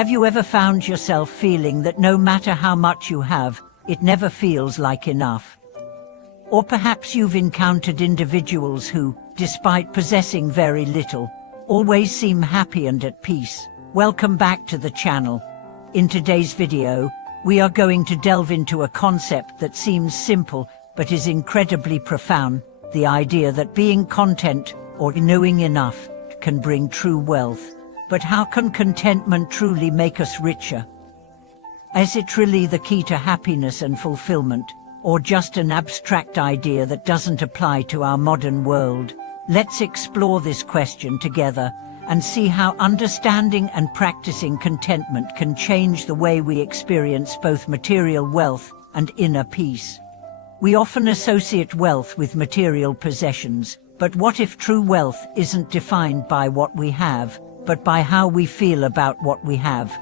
Have you ever found yourself feeling that no matter how much you have, it never feels like enough? Or perhaps you've encountered individuals who, despite possessing very little, always seem happy and at peace. Welcome back to the channel. In today's video, we are going to delve into a concept that seems simple but is incredibly profound, the idea that being content or knowing enough can bring true wealth. But how can contentment truly make us richer? Is it really the key to happiness and fulfillment, or just an abstract idea that doesn't apply to our modern world? Let's explore this question together and see how understanding and practicing contentment can change the way we experience both material wealth and inner peace. We often associate wealth with material possessions, but what if true wealth isn't defined by what we have, but by how we feel about what we have?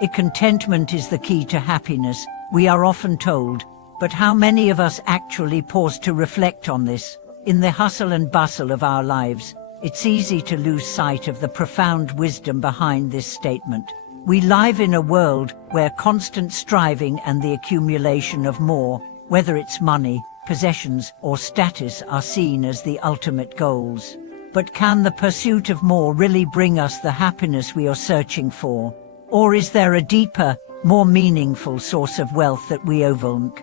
If contentment is the key to happiness, we are often told, but how many of us actually pause to reflect on this? In the hustle and bustle of our lives, it's easy to lose sight of the profound wisdom behind this statement. We live in a world where constant striving and the accumulation of more, whether it's money, possessions, or status, are seen as the ultimate goals. But can the pursuit of more really bring us the happiness we are searching for? Or is there a deeper, more meaningful source of wealth that we overlook?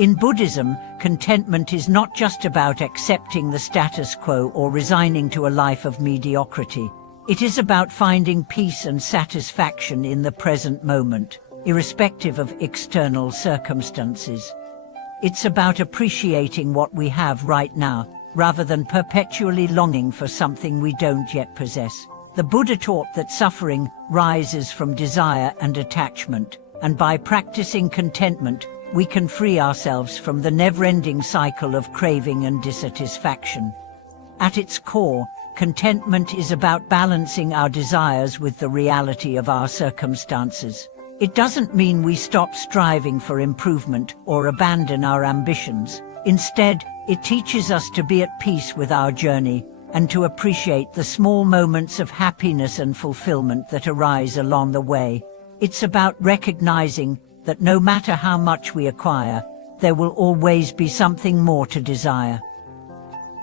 In Buddhism, contentment is not just about accepting the status quo or resigning to a life of mediocrity. It is about finding peace and satisfaction in the present moment, irrespective of external circumstances. It's about appreciating what we have right now, rather than perpetually longing for something we don't yet possess. The Buddha taught that suffering rises from desire and attachment, and by practicing contentment, we can free ourselves from the never-ending cycle of craving and dissatisfaction. At its core, contentment is about balancing our desires with the reality of our circumstances. It doesn't mean we stop striving for improvement or abandon our ambitions. Instead, it teaches us to be at peace with our journey and to appreciate the small moments of happiness and fulfillment that arise along the way. It's about recognizing that no matter how much we acquire, there will always be something more to desire.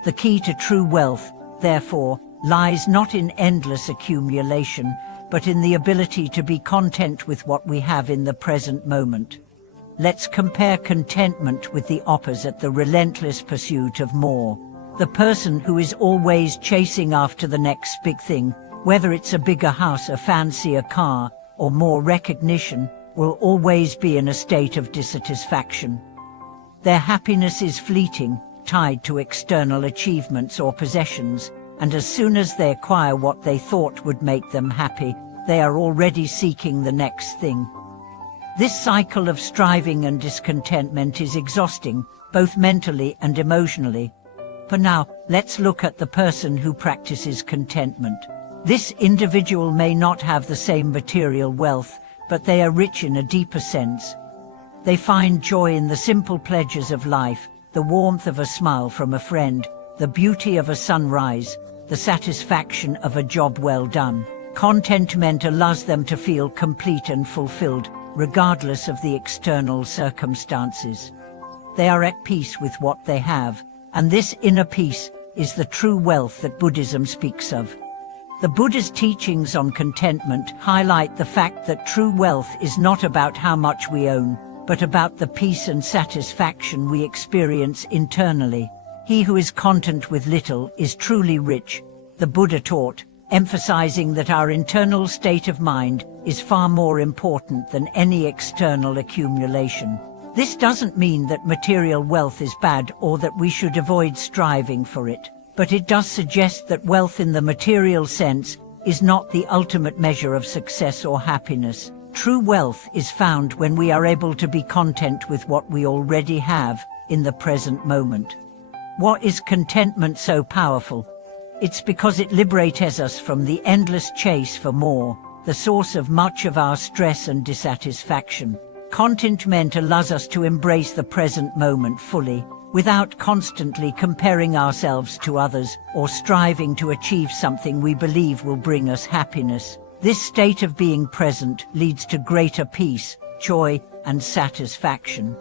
The key to true wealth, therefore, lies not in endless accumulation, but in the ability to be content with what we have in the present moment. Let's compare contentment with the opposite, the relentless pursuit of more. The person who is always chasing after the next big thing, whether it's a bigger house, a fancier car, or more recognition, will always be in a state of dissatisfaction. Their happiness is fleeting, tied to external achievements or possessions, and as soon as they acquire what they thought would make them happy, they are already seeking the next thing. This cycle of striving and discontentment is exhausting, both mentally and emotionally. For now, let's look at the person who practices contentment. This individual may not have the same material wealth, but they are rich in a deeper sense. They find joy in the simple pleasures of life, the warmth of a smile from a friend, the beauty of a sunrise, the satisfaction of a job well done. Contentment allows them to feel complete and fulfilled, regardless of the external circumstances. They are at peace with what they have, and this inner peace is the true wealth that Buddhism speaks of. The Buddha's teachings on contentment highlight the fact that true wealth is not about how much we own, but about the peace and satisfaction we experience internally. He who is content with little is truly rich, the Buddha taught, emphasizing that our internal state of mind is far more important than any external accumulation. This doesn't mean that material wealth is bad or that we should avoid striving for it, but it does suggest that wealth in the material sense is not the ultimate measure of success or happiness. True wealth is found when we are able to be content with what we already have in the present moment. What is contentment so powerful? It's because it liberates us from the endless chase for more, the source of much of our stress and dissatisfaction. Contentment allows us to embrace the present moment fully, without constantly comparing ourselves to others or striving to achieve something we believe will bring us happiness. This state of being present leads to greater peace, joy, and satisfaction.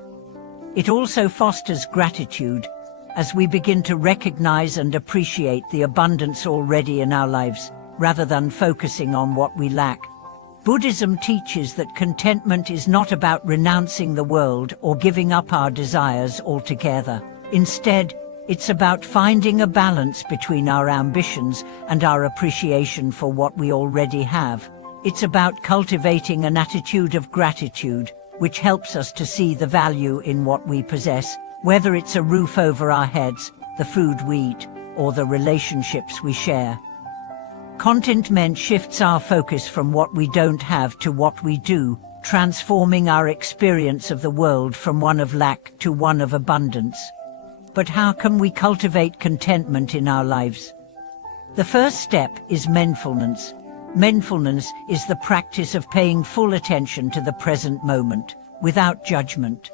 It also fosters gratitude, as we begin to recognize and appreciate the abundance already in our lives, rather than focusing on what we lack. Buddhism teaches that contentment is not about renouncing the world or giving up our desires altogether. Instead, it's about finding a balance between our ambitions and our appreciation for what we already have. It's about cultivating an attitude of gratitude, which helps us to see the value in what we possess, whether it's a roof over our heads, the food we eat, or the relationships we share. Contentment shifts our focus from what we don't have to what we do, transforming our experience of the world from one of lack to one of abundance. But how can we cultivate contentment in our lives? The first step is mindfulness. Mindfulness is the practice of paying full attention to the present moment, without judgment.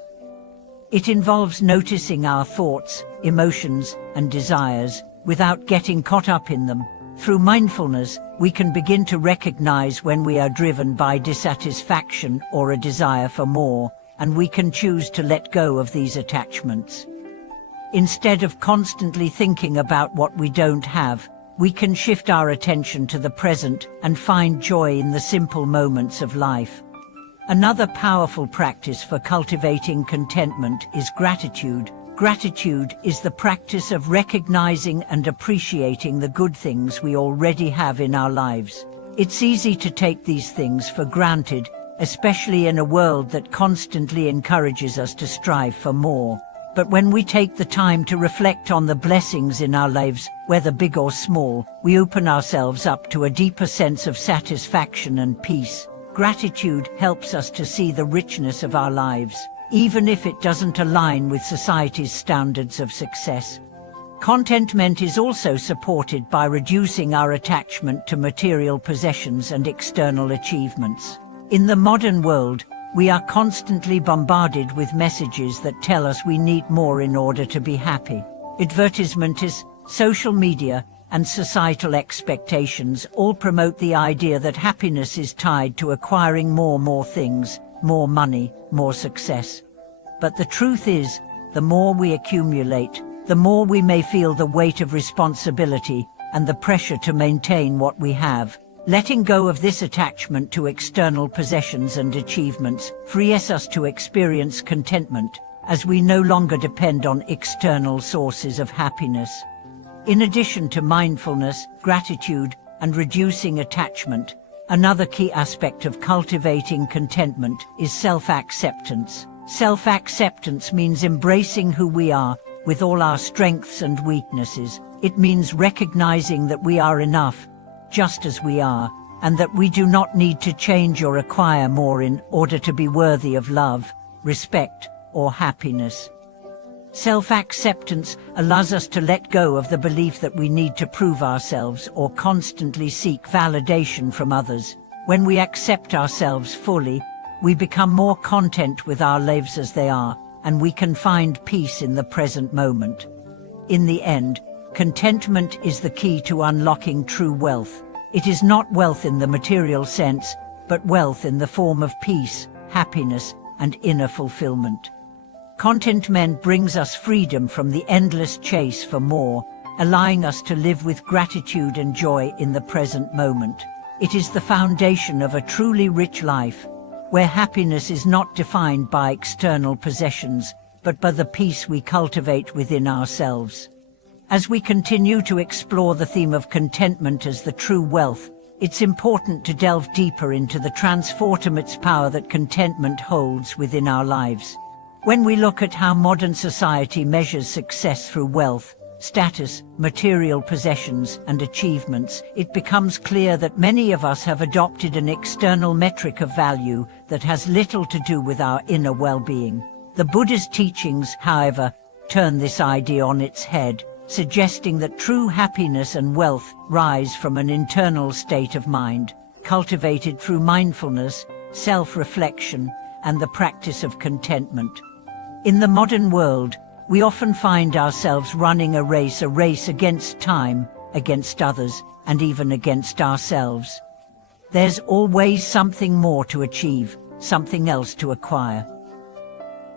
It involves noticing our thoughts, emotions, and desires, without getting caught up in them. Through mindfulness, we can begin to recognize when we are driven by dissatisfaction or a desire for more, and we can choose to let go of these attachments. Instead of constantly thinking about what we don't have, we can shift our attention to the present and find joy in the simple moments of life. Another powerful practice for cultivating contentment is gratitude. Gratitude is the practice of recognizing and appreciating the good things we already have in our lives. It's easy to take these things for granted, especially in a world that constantly encourages us to strive for more. But when we take the time to reflect on the blessings in our lives, whether big or small, we open ourselves up to a deeper sense of satisfaction and peace. Gratitude helps us to see the richness of our lives, even if it doesn't align with society's standards of success. Contentment is also supported by reducing our attachment to material possessions and external achievements. In the modern world, we are constantly bombarded with messages that tell us we need more in order to be happy. Advertisements, social media, and societal expectations all promote the idea that happiness is tied to acquiring more things, more money, more success. But the truth is, the more we accumulate, the more we may feel the weight of responsibility and the pressure to maintain what we have. Letting go of this attachment to external possessions and achievements frees us to experience contentment, as we no longer depend on external sources of happiness. In addition to mindfulness, gratitude, and reducing attachment, another key aspect of cultivating contentment is self-acceptance. Self-acceptance means embracing who we are, with all our strengths and weaknesses. It means recognizing that we are enough, just as we are, and that we do not need to change or acquire more in order to be worthy of love, respect, or happiness. Self-acceptance allows us to let go of the belief that we need to prove ourselves or constantly seek validation from others. When we accept ourselves fully, we become more content with our lives as they are, and we can find peace in the present moment. In the end, contentment is the key to unlocking true wealth. It is not wealth in the material sense, but wealth in the form of peace, happiness, and inner fulfillment. Contentment brings us freedom from the endless chase for more, allowing us to live with gratitude and joy in the present moment. It is the foundation of a truly rich life, where happiness is not defined by external possessions, but by the peace we cultivate within ourselves. As we continue to explore the theme of contentment as the true wealth, it's important to delve deeper into the transformative power that contentment holds within our lives. When we look at how modern society measures success through wealth, status, material possessions, and achievements, it becomes clear that many of us have adopted an external metric of value that has little to do with our inner well-being. The Buddha's teachings, however, turn this idea on its head, suggesting that true happiness and wealth rise from an internal state of mind, cultivated through mindfulness, self-reflection, and the practice of contentment. In the modern world, we often find ourselves running a race against time, against others, and even against ourselves. There's always something more to achieve, something else to acquire.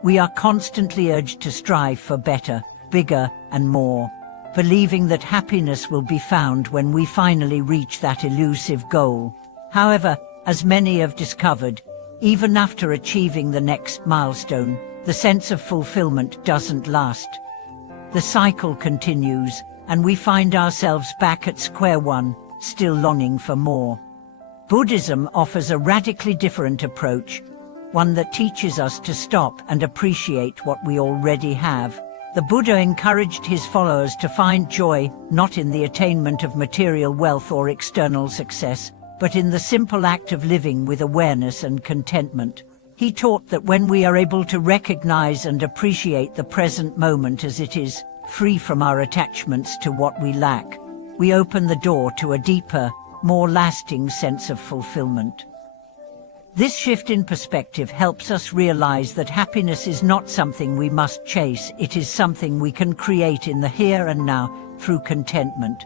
We are constantly urged to strive for better, bigger, and more, believing that happiness will be found when we finally reach that elusive goal. However, as many have discovered, even after achieving the next milestone, the sense of fulfillment doesn't last. The cycle continues, and we find ourselves back at square one, still longing for more. Buddhism offers a radically different approach, one that teaches us to stop and appreciate what we already have. The Buddha encouraged his followers to find joy not in the attainment of material wealth or external success, but in the simple act of living with awareness and contentment. He taught that when we are able to recognize and appreciate the present moment as it is, free from our attachments to what we lack, we open the door to a deeper, more lasting sense of fulfillment. This shift in perspective helps us realize that happiness is not something we must chase, it is something we can create in the here and now through contentment.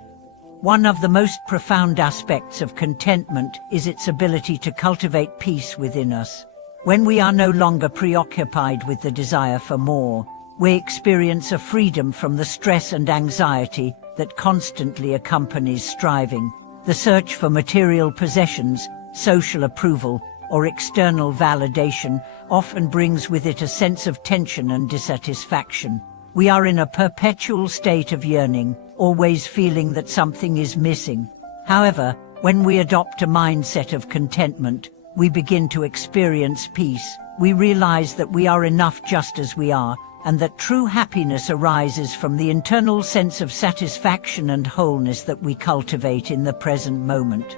One of the most profound aspects of contentment is its ability to cultivate peace within us. When we are no longer preoccupied with the desire for more, we experience a freedom from the stress and anxiety that constantly accompanies striving. The search for material possessions, social approval, or external validation often brings with it a sense of tension and dissatisfaction. We are in a perpetual state of yearning, always feeling that something is missing. However, when we adopt a mindset of contentment, we begin to experience peace. We realize that we are enough just as we are, and that true happiness arises from the internal sense of satisfaction and wholeness that we cultivate in the present moment.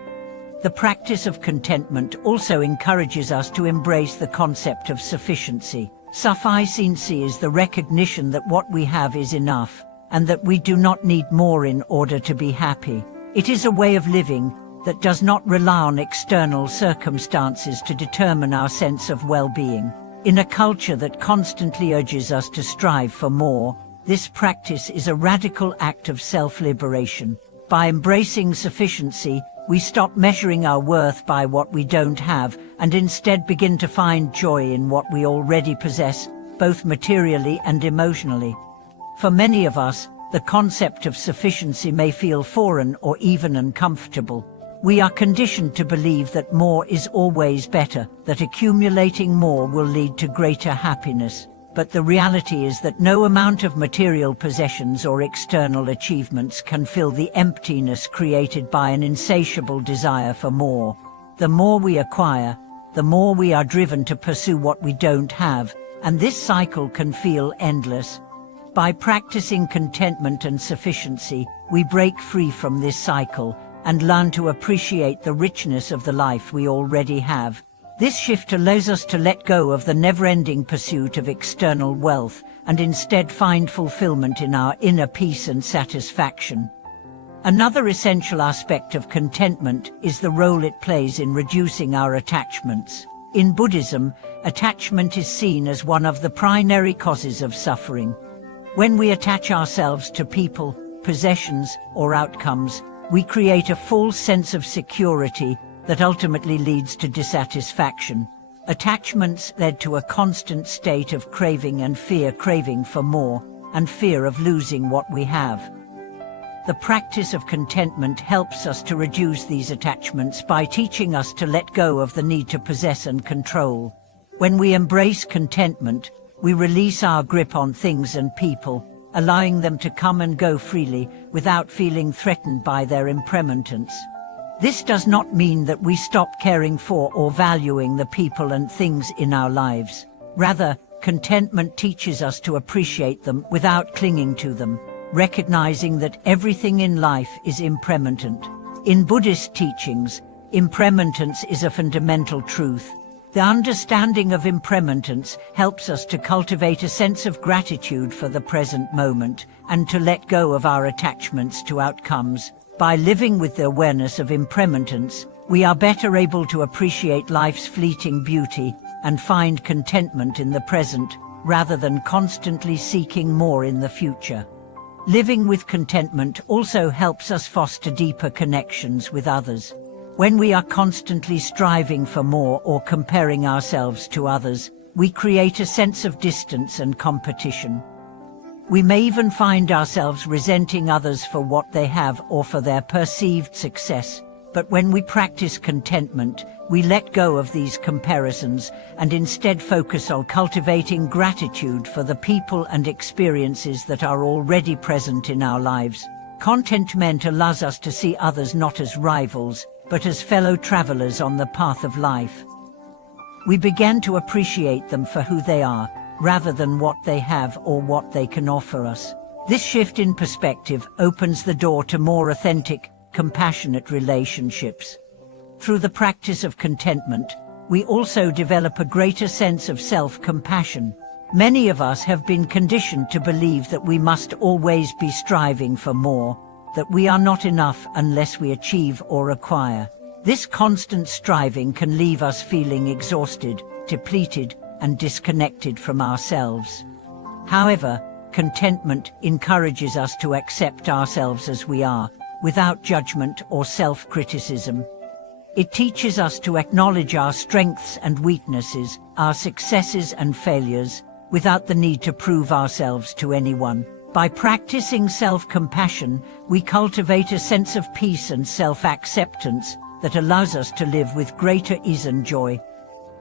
The practice of contentment also encourages us to embrace the concept of sufficiency. Sufficiency is the recognition that what we have is enough, and that we do not need more in order to be happy. It is a way of living that does not rely on external circumstances to determine our sense of well-being. In a culture that constantly urges us to strive for more, this practice is a radical act of self-liberation. By embracing sufficiency, we stop measuring our worth by what we don't have, and instead begin to find joy in what we already possess, both materially and emotionally. For many of us, the concept of sufficiency may feel foreign or even uncomfortable. We are conditioned to believe that more is always better, that accumulating more will lead to greater happiness. But the reality is that no amount of material possessions or external achievements can fill the emptiness created by an insatiable desire for more. The more we acquire, the more we are driven to pursue what we don't have, and this cycle can feel endless. By practicing contentment and sufficiency, we break free from this cycle and learn to appreciate the richness of the life we already have. This shift allows us to let go of the never-ending pursuit of external wealth and instead find fulfillment in our inner peace and satisfaction. Another essential aspect of contentment is the role it plays in reducing our attachments. In Buddhism, attachment is seen as one of the primary causes of suffering. When we attach ourselves to people, possessions, or outcomes, we create a false sense of security that ultimately leads to dissatisfaction. Attachments led to a constant state of craving and fear, craving for more, and fear of losing what we have. The practice of contentment helps us to reduce these attachments by teaching us to let go of the need to possess and control. When we embrace contentment, we release our grip on things and people, allowing them to come and go freely without feeling threatened by their impermanence. This does not mean that we stop caring for or valuing the people and things in our lives. Rather, contentment teaches us to appreciate them without clinging to them, recognizing that everything in life is impermanent. In Buddhist teachings, impermanence is a fundamental truth. The understanding of impermanence helps us to cultivate a sense of gratitude for the present moment and to let go of our attachments to outcomes. By living with the awareness of impermanence, we are better able to appreciate life's fleeting beauty and find contentment in the present, rather than constantly seeking more in the future. Living with contentment also helps us foster deeper connections with others. When we are constantly striving for more or comparing ourselves to others, we create a sense of distance and competition. We may even find ourselves resenting others for what they have or for their perceived success. But when we practice contentment, we let go of these comparisons and instead focus on cultivating gratitude for the people and experiences that are already present in our lives. Contentment allows us to see others not as rivals, but as fellow travelers on the path of life. We begin to appreciate them for who they are, rather than what they have or what they can offer us. This shift in perspective opens the door to more authentic, compassionate relationships. Through the practice of contentment, we also develop a greater sense of self-compassion. Many of us have been conditioned to believe that we must always be striving for more, that we are not enough unless we achieve or acquire. This constant striving can leave us feeling exhausted, depleted, and disconnected from ourselves. However, contentment encourages us to accept ourselves as we are, without judgment or self-criticism. It teaches us to acknowledge our strengths and weaknesses, our successes and failures, without the need to prove ourselves to anyone. By practicing self-compassion, we cultivate a sense of peace and self-acceptance that allows us to live with greater ease and joy.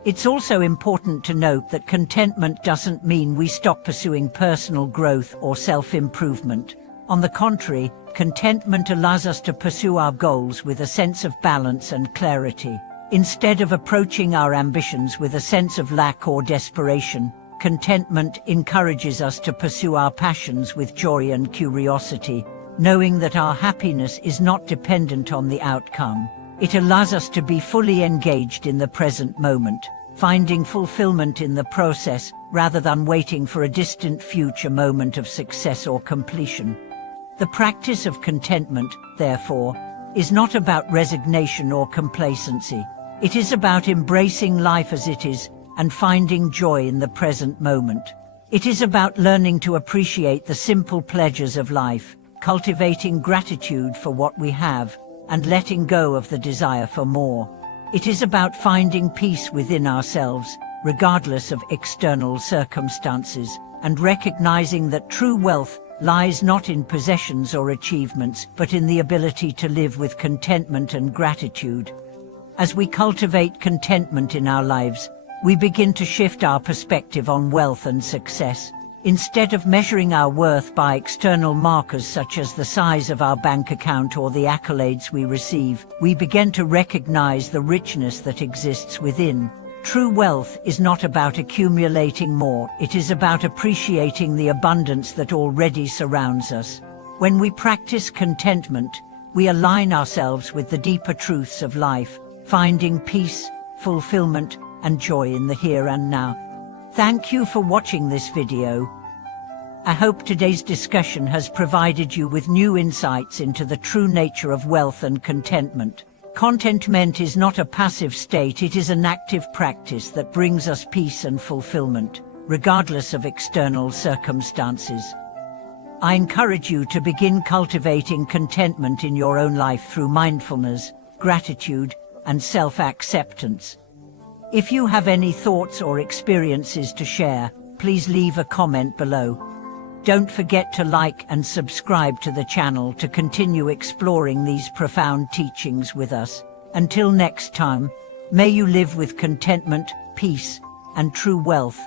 It's also important to note that contentment doesn't mean we stop pursuing personal growth or self-improvement. On the contrary, contentment allows us to pursue our goals with a sense of balance and clarity. Instead of approaching our ambitions with a sense of lack or desperation, contentment encourages us to pursue our passions with joy and curiosity, knowing that our happiness is not dependent on the outcome. It allows us to be fully engaged in the present moment, finding fulfillment in the process rather than waiting for a distant future moment of success or completion. The practice of contentment, therefore, is not about resignation or complacency. It is about embracing life as it is and finding joy in the present moment. It is about learning to appreciate the simple pleasures of life, cultivating gratitude for what we have, and letting go of the desire for more. It is about finding peace within ourselves, regardless of external circumstances, and recognizing that true wealth lies not in possessions or achievements, but in the ability to live with contentment and gratitude. As we cultivate contentment in our lives, we begin to shift our perspective on wealth and success. Instead of measuring our worth by external markers such as the size of our bank account or the accolades we receive, we begin to recognize the richness that exists within. True wealth is not about accumulating more, it is about appreciating the abundance that already surrounds us. When we practice contentment, we align ourselves with the deeper truths of life, finding peace, fulfillment, and joy in the here and now. Thank you for watching this video. I hope today's discussion has provided you with new insights into the true nature of wealth and contentment. Contentment is not a passive state, it is an active practice that brings us peace and fulfillment, regardless of external circumstances. I encourage you to begin cultivating contentment in your own life through mindfulness, gratitude, and self-acceptance. If you have any thoughts or experiences to share, please leave a comment below. Don't forget to like and subscribe to the channel to continue exploring these profound teachings with us. Until next time, may you live with contentment, peace, and true wealth.